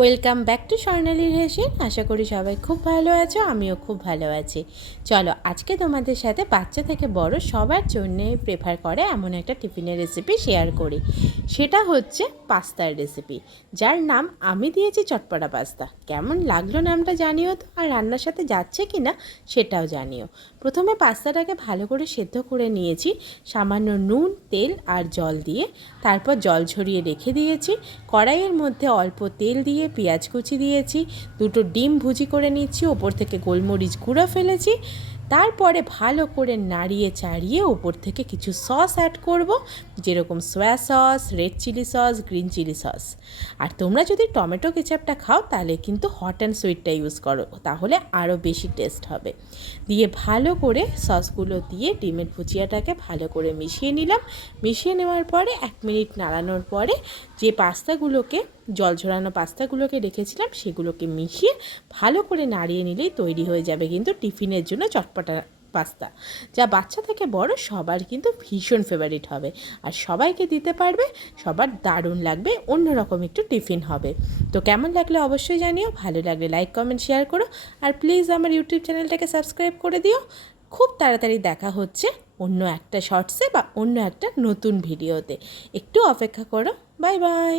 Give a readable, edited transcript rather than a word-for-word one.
Welcome back to স্বর্ণালীর recipe. আশা করি সবাই খুব ভালো আছো, আমিও খুব ভালো আছি। চলো আজকে তোমাদের সাথে বাচ্চা থেকে বড় সবার জন্যে প্রেফার করে এমন একটা টিফিনের রেসিপি শেয়ার করি। সেটা হচ্ছে পাস্তার রেসিপি, যার নাম আমি দিয়েছি চটপটা পাস্তা। কেমন লাগলো নামটা জানিও তো, আর রান্নার সাথে যাচ্ছে কি না সেটাও জানিও। প্রথমে পাস্তাটাকে ভালো করে সেদ্ধ করে নিয়েছি সামান্য নুন, তেল আর জল দিয়ে। তারপর জল ঝরিয়ে রেখে দিয়েছি। কড়াইয়ের মধ্যে অল্প তেল দিয়ে পেঁয়াজ কুচি দিয়েছি, দুটো ডিম ভুজি করে নিচ্ছি, ওপর থেকে গোলমরিচ গুঁড়ো ফেলেছি। তারপরে ভালো করে নাড়িয়ে চাড়িয়ে ওপর থেকে কিছু সস অ্যাড করব, যেরকম soya sauce, red chilli sauce, green chilli sauce. আর তোমরা যদি টমেটো কেচাপটা খাও তাহলে কিন্তু হট অ্যান্ড সুইটটা ইউজ করো, তাহলে আরও বেশি টেস্ট হবে। দিয়ে ভালো করে সসগুলো দিয়ে ডিমের ভুজিয়াটাকে ভালো করে মিশিয়ে নিলাম। মিশিয়ে নেওয়ার পরে 1 মিনিট নাড়ানোর পরে যে পাস্তাগুলোকে, জল ঝরানো পাস্তাগুলোকে রেখেছিলাম সেগুলোকে মিশিয়ে ভালো করে নাড়িয়ে নিলেই তৈরি হয়ে যাবে কিন্তু টিফিনের জন্য চটপটা পাস্তা, যা বাচ্চা থেকে বড় সবার কিন্তু ভীষণ ফেভারিট হবে আর সবাইকে দিতে পারবে, সবার দারুণ লাগবে, অন্যরকম একটু টিফিন হবে। তো কেমন লাগলে অবশ্যই জানিও, ভালো লাগলে লাইক কমেন্ট শেয়ার করো, আর প্লিজ আমার ইউটিউব চ্যানেলটাকে সাবস্ক্রাইব করে দিও। খুব তাড়াতাড়ি দেখা হচ্ছে অন্য একটা শর্টসে বা অন্য একটা নতুন ভিডিওতে, একটু অপেক্ষা করো। Bye bye.